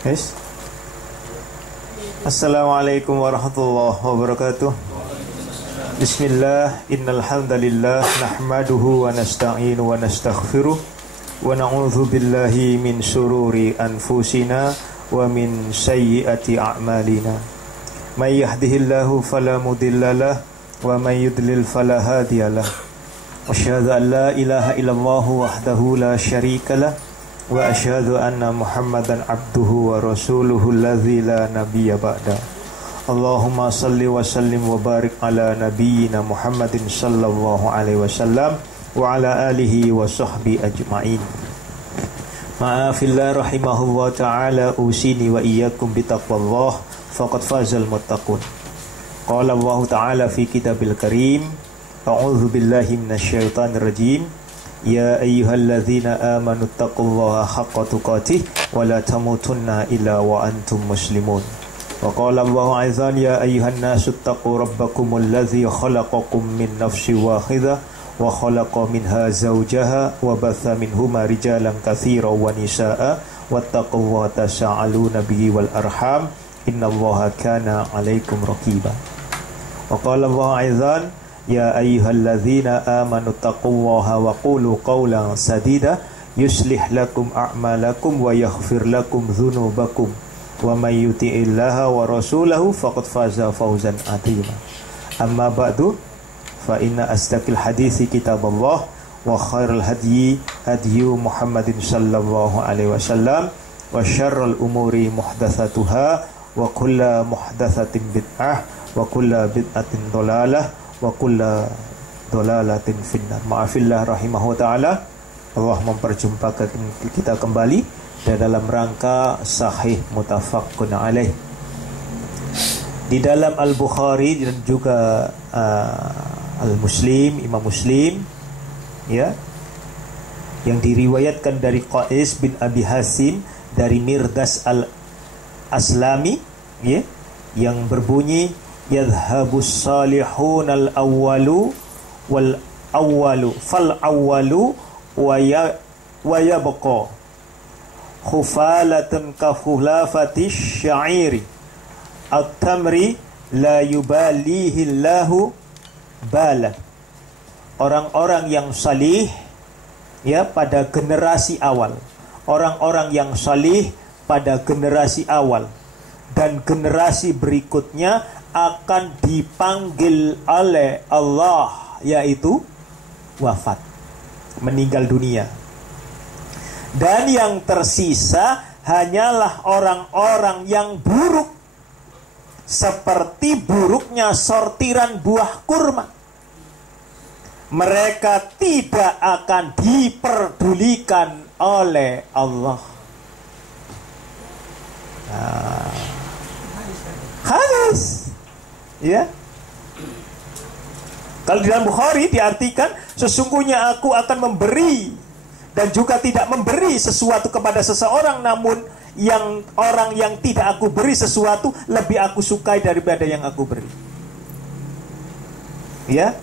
Yes. Assalamualaikum warahmatullahi wabarakatuh. Bismillah, innal hamdalillah nahmaduhu wa nasta'inu wa nastaghfiruh wa na'udzu billahi min syururi anfusina wa min sayyiati a'malina. May yahdihillahu fala mudhillalah wa may yudlil fala hadiyalah. Asyhadu an la ilaha illallah wahdahu la syarikalah wa asyhadu anna Muhammadan abduhu wa rasuluhu alladzi la nabiyya ba'da. Allahumma salli wa sallim wa barik ala nabiyyina Muhammadin sallallahu alaihi wasallam wa ala alihi wa sahbi ajma'in. Ma'afillah rahimahullah ta'ala, usini wa iyyakum bitaqwallah faqad fazal muttaqun. Qala Allah ta'ala fi kitabil karim, a'udzu billahi minasyaitonir rajim. Ya ayyuhalladzina amanu taqullaha haqqa tuqatih wa la tamutunna illa wa antum muslimun. Wa qala Allahu azza ya ayyuhan nasu taqu rabbakumul ladzi khalaqakum min nafsin wahidah wa khalaqa minha zawjaha wa batha minhuma rijalan katsiran wa nisaa'a wattaqullaha tasaaluna bihi wal arham innallaha kana 'alaikum raqiba. Wa qala Allahu azza ya ayyuhalladzina amanu taqullaha wa qulu qawlan sadida yuslih lakum a'malakum wa yaghfir lakum dzunubakum wa may yuti'illaha wa rasulahu faqad faza fawzan 'azima. Amma ba'du, fa inna asdaqil hadithi kitaballah wa khairal hadyi hadyu Muhammadin sallallahu alaihi wasallam wa syarrul umuri muhdatsatuha wa kullu muhdatsatin bid'ah wa kullu bid'atin dhalalah wa kulla dolalatin finnar. Ma'afillah rahimahu ta'ala, Allah memperjumpakan kita kembali dalam rangka sahih mutafaqqun alaih. Di dalam Al-Bukhari dan juga Al-Muslim, Imam Muslim, ya, yang diriwayatkan dari Qais bin Abi Hasim dari Mirdas Al-Aslami, ya, yang berbunyi yadhhabus salihunal awwalu wal awwalu fal awwalu wa yabqa khufalatan ka khulafatish sya'iri at-tamri la yubalihi Allahu bala. Orang-orang yang salih, ya, pada generasi awal, orang-orang yang salih pada generasi awal dan generasi berikutnya akan dipanggil oleh Allah, yaitu wafat, meninggal dunia. Dan yang tersisa hanyalah orang-orang yang buruk, seperti buruknya sortiran buah kurma. Mereka tidak akan diperdulikan oleh Allah. Hadis, ya. Kalau di dalam Bukhari diartikan, sesungguhnya aku akan memberi dan juga tidak memberi sesuatu kepada seseorang, namun yang orang yang tidak aku beri sesuatu lebih aku sukai daripada yang aku beri. Ya,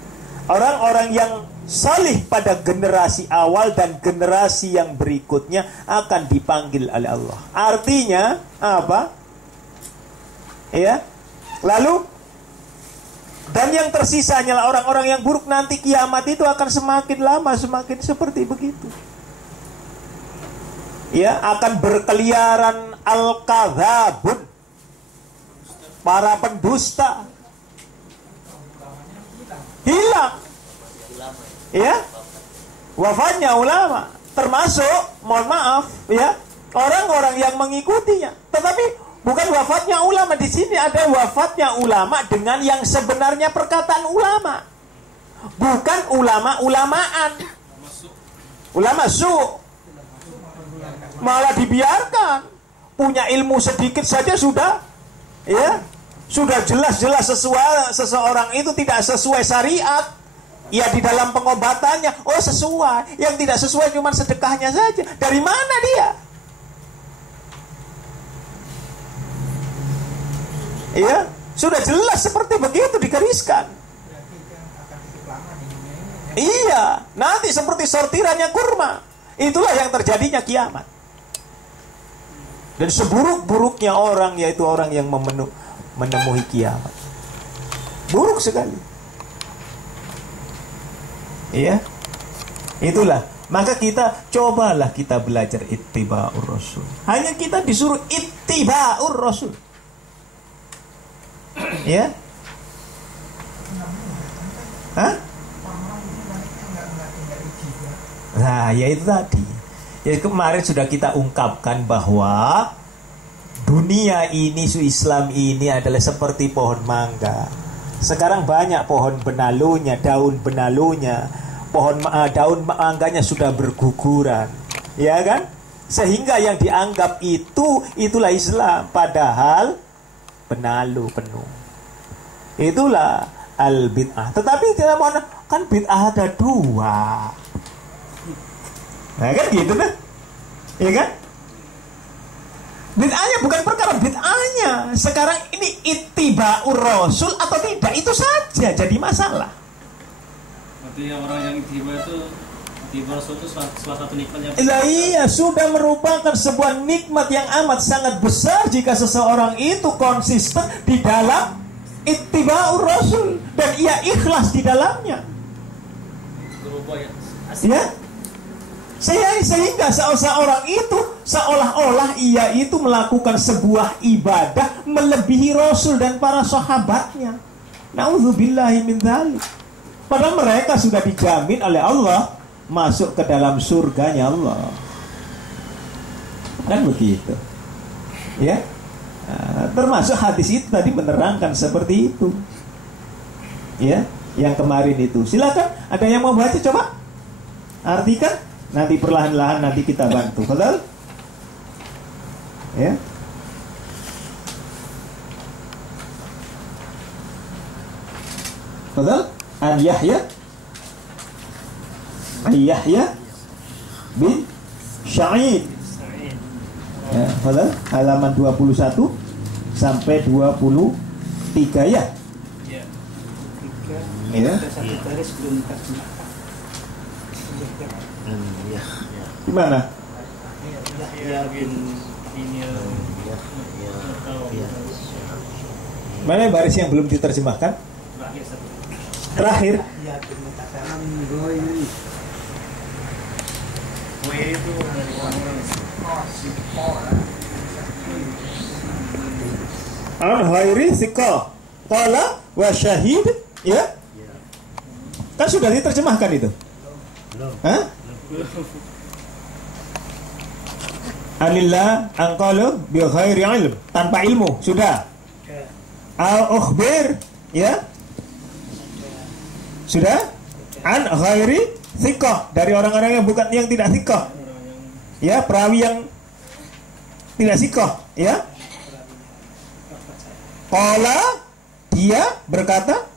orang-orang yang salih pada generasi awal dan generasi yang berikutnya akan dipanggil oleh Allah. Artinya apa? Ya, lalu dan yang tersisa hanyalah orang-orang yang buruk. Nanti kiamat itu akan semakin lama semakin seperti begitu. Ya, akan berkeliaran al-kadzabun, para pendusta, hilang. Ya, wafatnya ulama, termasuk, mohon maaf, ya, orang-orang yang mengikutinya. Tetapi bukan wafatnya ulama, di sini ada wafatnya ulama dengan yang sebenarnya perkataan ulama. Bukan ulama-ulamaan. Ulama su' malah dibiarkan. Punya ilmu sedikit saja sudah, ya, sudah jelas-jelas seseorang itu tidak sesuai syariat. Ya, di dalam pengobatannya, oh sesuai. Yang tidak sesuai cuma sedekahnya saja. Dari mana dia? Ya, sudah jelas seperti begitu digariskan. Iya, nanti seperti sortirannya kurma. Itulah yang terjadinya kiamat. Dan seburuk-buruknya orang yaitu orang yang menemui kiamat. Buruk sekali. Iya. Itulah. Maka cobalah kita belajar ittiba'ur rasul. Hanya kita disuruh ittiba'ur rasul. Ya. Hah? Nah, ya itu tadi. Ya, kemarin sudah kita ungkapkan bahwa dunia ini, Islam ini adalah seperti pohon mangga. Sekarang banyak pohon benalunya, daun benalunya, daun mangganya sudah berguguran, ya kan? Sehingga yang dianggap itulah Islam, padahal benalu penuh. Itulah al-bid'ah. Tetapi tidak mau, kan bid'ah ada dua. Nah kan gitu kan? Ya kan? Bid'ahnya bukan perkara bid'ahnya. Sekarang ini ittiba'ur rasul atau tidak, itu saja jadi masalah. Artinya orang yang ittiba itu, ittiba rasul itu salah satu nikmatnya. Iya, sudah merupakan sebuah nikmat yang amat sangat besar jika seseorang itu konsisten di dalam ittiba'ur rasul dan ia ikhlas di dalamnya. Ya? Sehingga seorang itu seolah-olah ia itu melakukan sebuah ibadah melebihi Rasul dan para sahabatnya. Na'udzubillahi min dzalik. Padahal mereka sudah dijamin oleh Allah masuk ke dalam surganya Allah. Kan begitu. Ya. Nah, termasuk hadis itu tadi menerangkan seperti itu. Ya, yang kemarin itu. Silakan, ada yang mau baca coba? Artikan. Nanti perlahan-lahan nanti kita bantu. Betul? Ya. Betul? An Yahya bin Sa'id. Ya, betul? Halaman 21 sampai 23 ya. Ya. Satu garis belum terjemah. Gimana? Mana baris yang belum diterjemahkan? Terakhir. An ghairi thiqah qala wa syahid, ya? Kan sudah diterjemahkan itu? Hah? Anillah angqalu bi ghairi ilm, tanpa ilmu, sudah. Al-ukhbir, ya? Sudah? An ghairi thiqah, dari orang-orang yang tidak thiqah. Ya, perawi yang tidak thiqah, ya? Qala, dia berkata,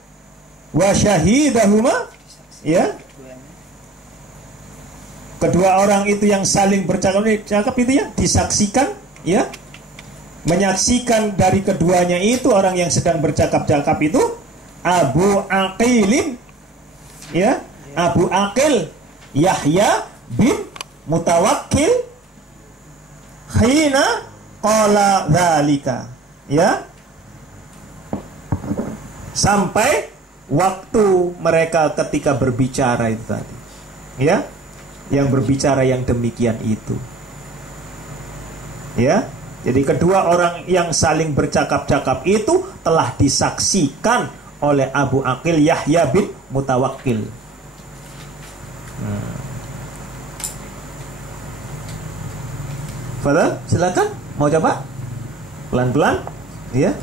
wa syahidahuma, ya? Kedua orang itu yang saling bercakap itu ya, disaksikan, ya, menyaksikan dari keduanya itu orang yang sedang bercakap-cakap itu Abu Aqilin, ya, Abu Aqil Yahya bin Mutawakkil khina qala dzalika, ya, sampai waktu mereka ketika berbicara itu tadi, ya, yang berbicara yang demikian itu, ya. Jadi kedua orang yang saling bercakap-cakap itu telah disaksikan oleh Abu Aqil Yahya bin Mutawakkil. Fadal, silakan, mau coba pelan-pelan, ya.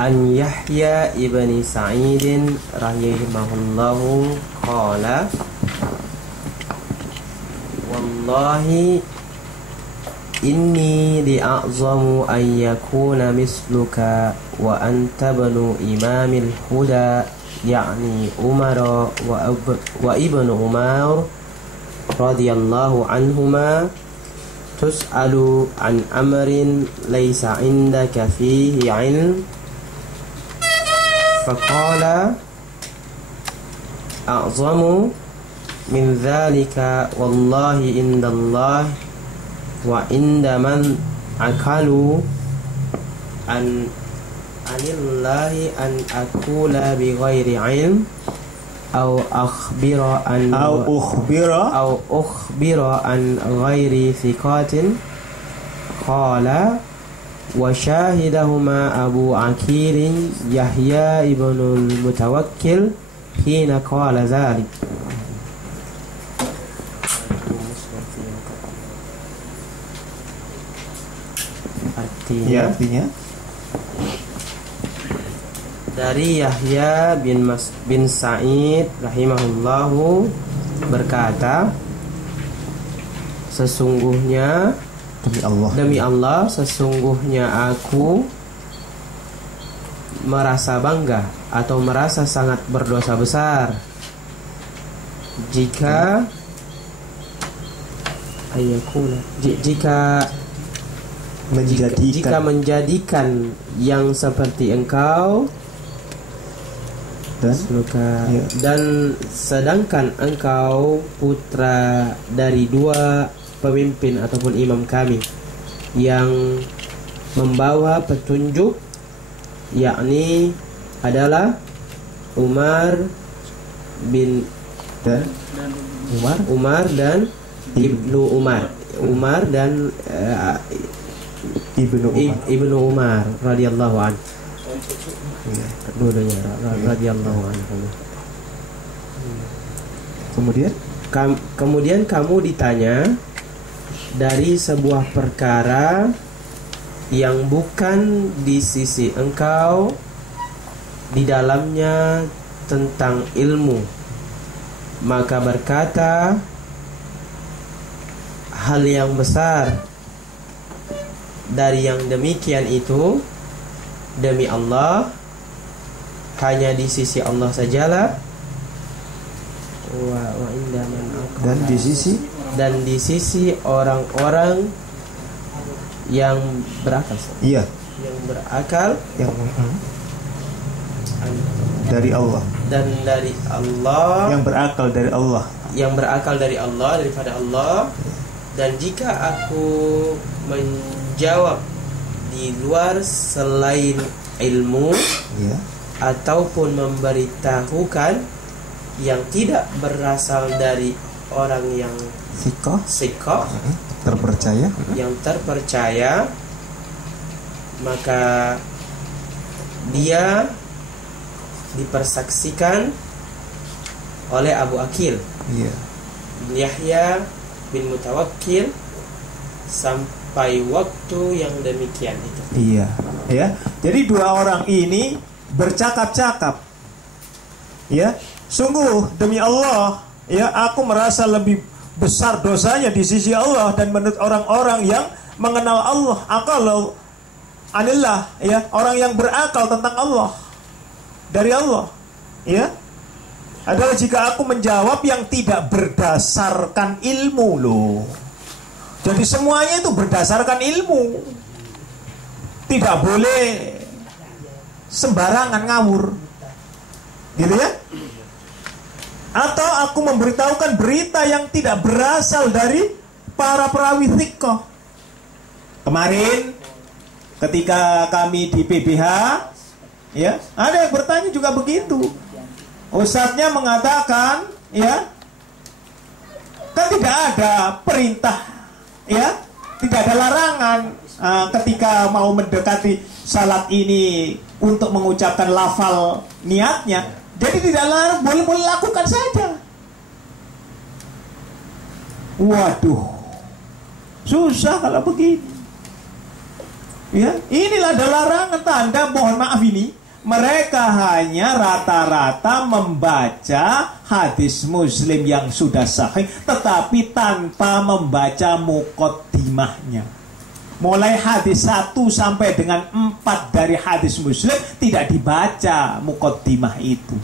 An Yahya ibni Sa'idin rahimahullahu qala wallahi inni li'a'zamu an yakuna misluka wa anta banu imamil huda ya'ni Umar wa ibnu Umar radhiyallahu anhuma tus'alu an amrin laysa indaka fihi ilm faqala a'zamu min dzalika wallahi indallah wa inda man akalu anillahi an akula bi ghairi ilm au akhbira an ghairi thiqatin. Qala wa syahidahuma Abu Akirin Yahya ibnul Mutawakkil hina qala dzalik. Artinya dari Yahya bin Sa'id rahimahullahu berkata, sesungguhnya demi Allah sesungguhnya aku merasa bangga atau merasa sangat berdosa besar jika menjadikan yang seperti engkau dan sedangkan engkau putra dari dua pemimpin ataupun imam kami yang membawa petunjuk, yakni adalah Umar dan Ibnu Umar radhiyallahu anhu. Dua-duanya radhiyallahu anhu. Kemudian kamu ditanya dari sebuah perkara yang bukan di sisi engkau di dalamnya tentang ilmu, maka berkata hal yang besar dari yang demikian itu demi Allah hanya di sisi Allah sajalah, dan di sisi orang-orang yang berakal. Iya. Yang berakal dari Allah. Dan dari Allah. Yang berakal dari Allah. Yang berakal dari Allah, daripada Allah. Dan jika aku menjawab di luar selain ilmu, iya, ataupun memberitahukan yang tidak berasal dari orang yang siqah, yang terpercaya, maka dia dipersaksikan oleh Abu Akil, Yahya bin Mutawakkil sampai waktu yang demikian itu. Iya, ya. Jadi dua orang ini bercakap-cakap. Ya, sungguh demi Allah, ya, aku merasa lebih besar dosanya di sisi Allah dan menurut orang-orang yang mengenal Allah, akalau anillah, ya, orang yang berakal tentang Allah dari Allah, ya, adalah jika aku menjawab yang tidak berdasarkan ilmu loh. Jadi semuanya itu berdasarkan ilmu. Tidak boleh sembarangan ngawur. Gitu ya? Atau aku memberitahukan berita yang tidak berasal dari para perawi thiqah. Kemarin ketika kami di PBH, ya, ada yang bertanya juga begitu. Ustadznya mengatakan, ya, kan tidak ada perintah, ya, tidak ada larangan ketika mau mendekati salat ini untuk mengucapkan lafal niatnya. Jadi tidak larang, boleh lakukan saja. Waduh, susah kalau begini. Ya, inilah ada larangan, tanda mohon maaf ini. Mereka hanya rata-rata membaca hadis Muslim yang sudah sahih, tetapi tanpa membaca muqaddimahnya. Mulai hadis 1 sampai dengan 4 dari hadis Muslim tidak dibaca muqaddimah itu.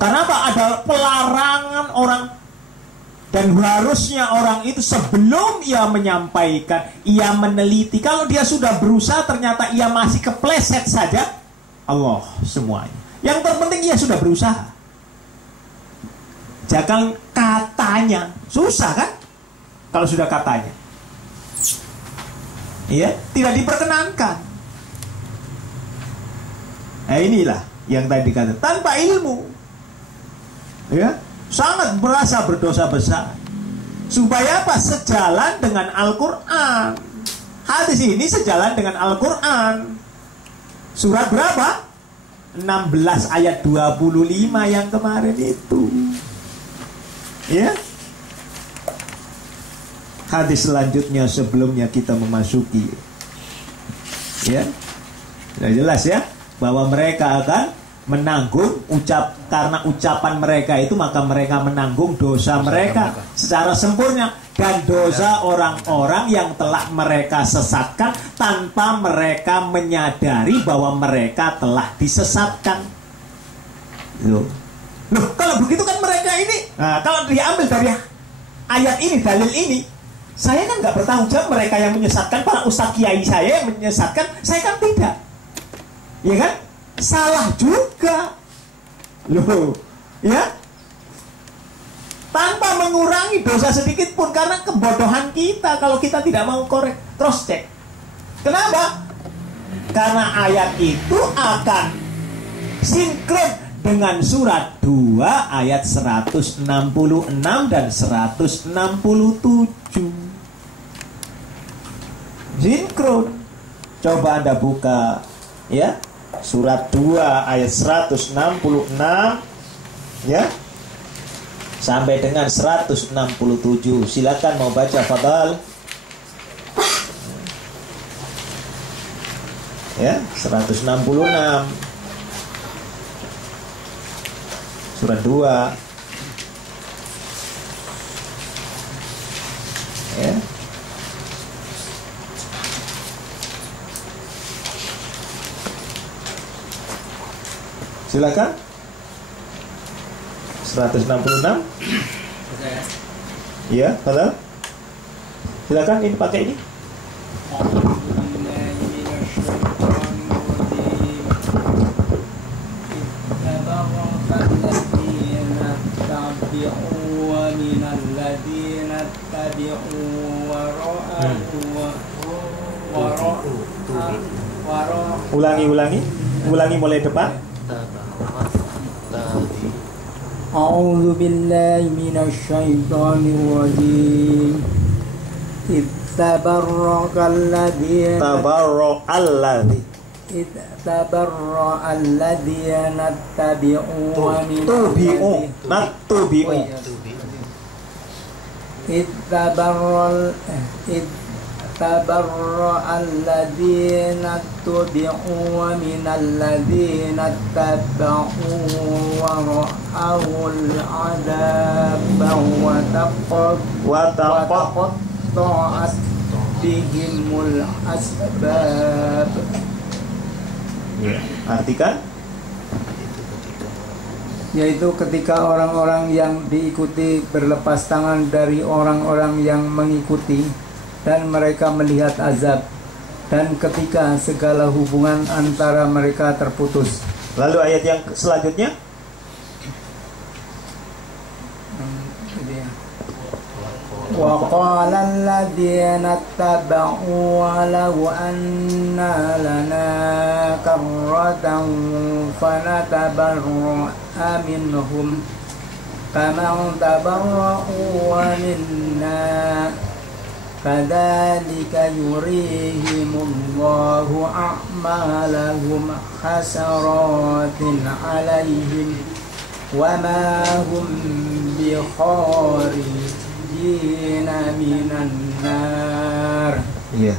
Karena apa? Ada pelarangan orang. Dan harusnya orang itu sebelum ia menyampaikan, ia meneliti. Kalau dia sudah berusaha ternyata ia masih kepleset saja, Allah semuanya. Yang terpenting ia sudah berusaha. Jangan katanya. Susah kan? Kalau sudah katanya. Iya, tidak diperkenankan. Nah, inilah yang tadi dikatakan tanpa ilmu. Ya, sangat merasa berdosa besar. Supaya apa? Sejalan dengan Al-Quran. Hadis ini sejalan dengan Al-Quran. Surat berapa? 16 ayat 25 yang kemarin itu. Ya. Hadis selanjutnya sebelumnya kita memasuki. Ya. Sudah jelas ya bahwa mereka akan menanggung karena ucapan mereka itu, maka mereka menanggung dosa mereka secara sempurna dan dosa orang-orang yang telah mereka sesatkan tanpa mereka menyadari bahwa mereka telah disesatkan. Loh, kalau begitu kan mereka ini, kalau diambil dari ayat ini, dalil ini, saya kan nggak bertanggung jawab. Mereka yang menyesatkan, para ustadz kiai saya yang menyesatkan, saya kan tidak, ya kan? Salah juga. Loh, ya. Tanpa mengurangi dosa sedikit pun karena kebodohan kita kalau kita tidak mau cross check. Kenapa? Karena ayat itu akan sinkron dengan surat 2 ayat 166 dan 167. Sinkron. Coba Anda buka ya. Surat 2 ayat 166 ya sampai dengan 167. Silakan mau baca, fadal. Ya, 166. Surat 2. Ya. Silakan. 166. Iya, padahal. Silakan, ini pakai ini. Ulangi mulai depan. A'udzu billahi minasyaitonir rajim. Tabarra'alladzina tubi'u minalladzina taba'u wa ra'awul 'adaba wa taqatta'at bihimul asbab. Ya, artikan, yaitu ketika orang-orang yang diikuti berlepas tangan dari orang-orang yang mengikuti dan mereka melihat azab, dan ketika segala hubungan antara mereka terputus. Lalu ayat yang selanjutnya, wa qala alladziina ittaba'u law anna lana karratan fanatabarra'a minhum kama tabarra'u minna kadzalika yurihimullahu a'malahum hasaratin 'alaihim wa ma hum bikharijina minan nar. Iya.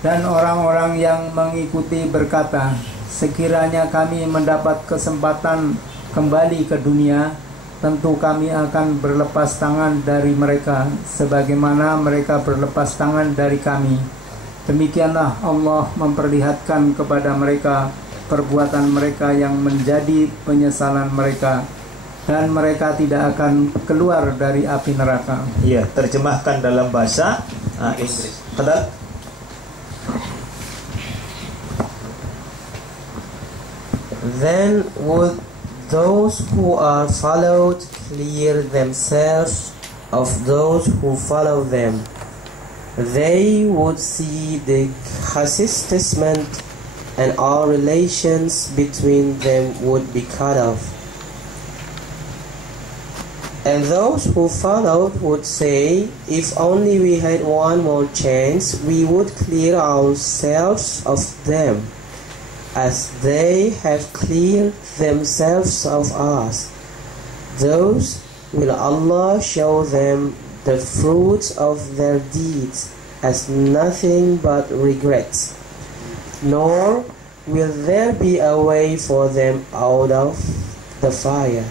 Dan orang-orang yang mengikuti berkata, sekiranya kami mendapat kesempatan kembali ke dunia, tentu kami akan berlepas tangan dari mereka sebagaimana mereka berlepas tangan dari kami. Demikianlah Allah memperlihatkan kepada mereka perbuatan mereka yang menjadi penyesalan mereka, dan mereka tidak akan keluar dari api neraka. Iya, terjemahkan dalam bahasa Inggris. Betul? Then would those who are followed clear themselves of those who follow them. They would see the chastisement, and all relations between them would be cut off. And those who followed would say, if only we had one more chance, we would clear ourselves of them, as they have cleared themselves of us. Those will Allah show them the fruits of their deeds as nothing but regrets, nor will there be a way for them out of the fire.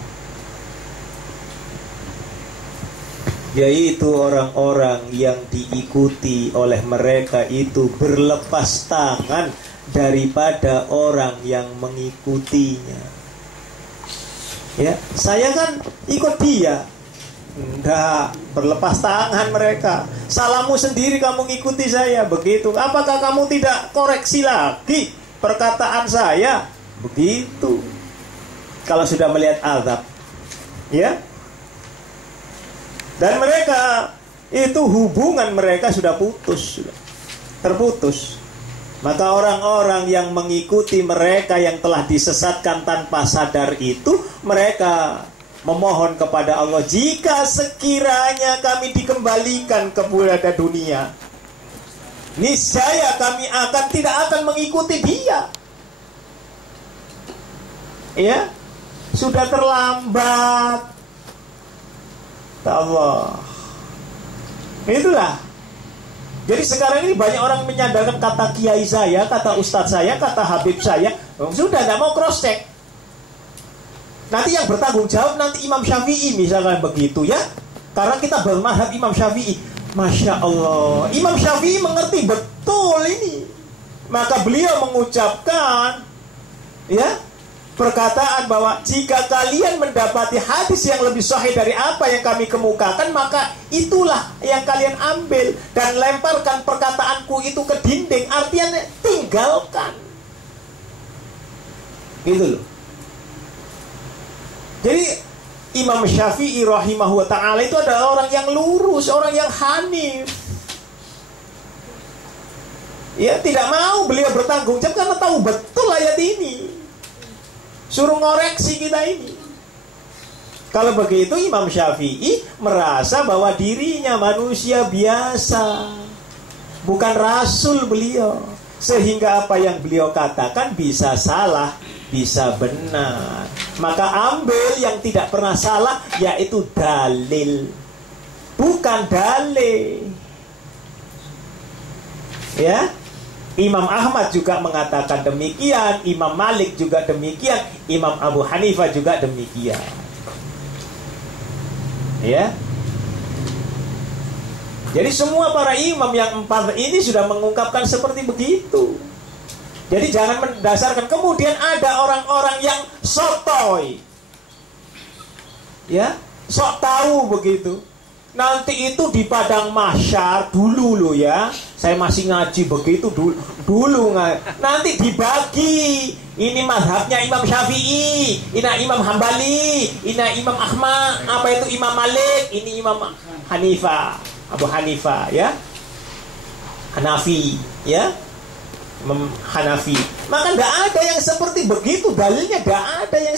Yaitu orang-orang yang diikuti oleh mereka itu berlepas tangan daripada orang yang mengikutinya. Ya, saya kan ikut dia. Enggak, berlepas tangan mereka. Salahmu sendiri kamu ngikuti saya, begitu. Apakah kamu tidak koreksi lagi perkataan saya? Begitu. Kalau sudah melihat azab. Ya. Dan mereka itu hubungan mereka sudah putus, sudah terputus. Maka orang-orang yang mengikuti mereka yang telah disesatkan tanpa sadar itu, mereka memohon kepada Allah, jika sekiranya kami dikembalikan kepada dunia, niscaya kami tidak akan mengikuti dia. Ya, sudah terlambat. Allah. Itulah. Jadi sekarang ini banyak orang menyandarkan kata kiai saya, kata ustadz saya, kata habib saya. Sudah tidak mau cross check. Nanti yang bertanggung jawab nanti Imam Syafi'i misalkan begitu ya. Karena kita bermadhab Imam Syafi'i. Masya Allah, Imam Syafi'i mengerti betul ini. Maka beliau mengucapkan ya, perkataan bahwa jika kalian mendapati hadis yang lebih sahih dari apa yang kami kemukakan, maka itulah yang kalian ambil dan lemparkan perkataanku itu ke dinding. Artinya tinggalkan. Gitu loh. Jadi Imam Syafi'i rahimahullah ta'ala itu adalah orang yang lurus, orang yang hanif. Ya, tidak mau beliau bertanggung jawab karena tahu betul ayat ini. Suruh ngoreksi kita ini. Kalau begitu Imam Syafi'i merasa bahwa dirinya manusia biasa, bukan rasul beliau. Sehingga apa yang beliau katakan bisa salah, bisa benar. Maka ambil yang tidak pernah salah, yaitu dalil, bukan dalil. Ya, Imam Ahmad juga mengatakan demikian, Imam Malik juga demikian, Imam Abu Hanifah juga demikian. Ya. Jadi semua para imam yang 4 ini sudah mengungkapkan seperti begitu. Jadi jangan mendasarkan kemudian ada orang-orang yang sotoy. Ya, sok tahu begitu. Nanti itu di padang mahsyar dulu loh ya. Saya masih ngaji begitu dulu nanti dibagi. Ini mazhabnya Imam Syafi'i, ini Imam Hambali, ini Imam Ahmad, apa itu Imam Malik, ini Imam Hanifah, Abu Hanifah ya. Hanafi ya. Imam Hanafi. Maka tidak ada yang seperti begitu, dalilnya tidak ada yang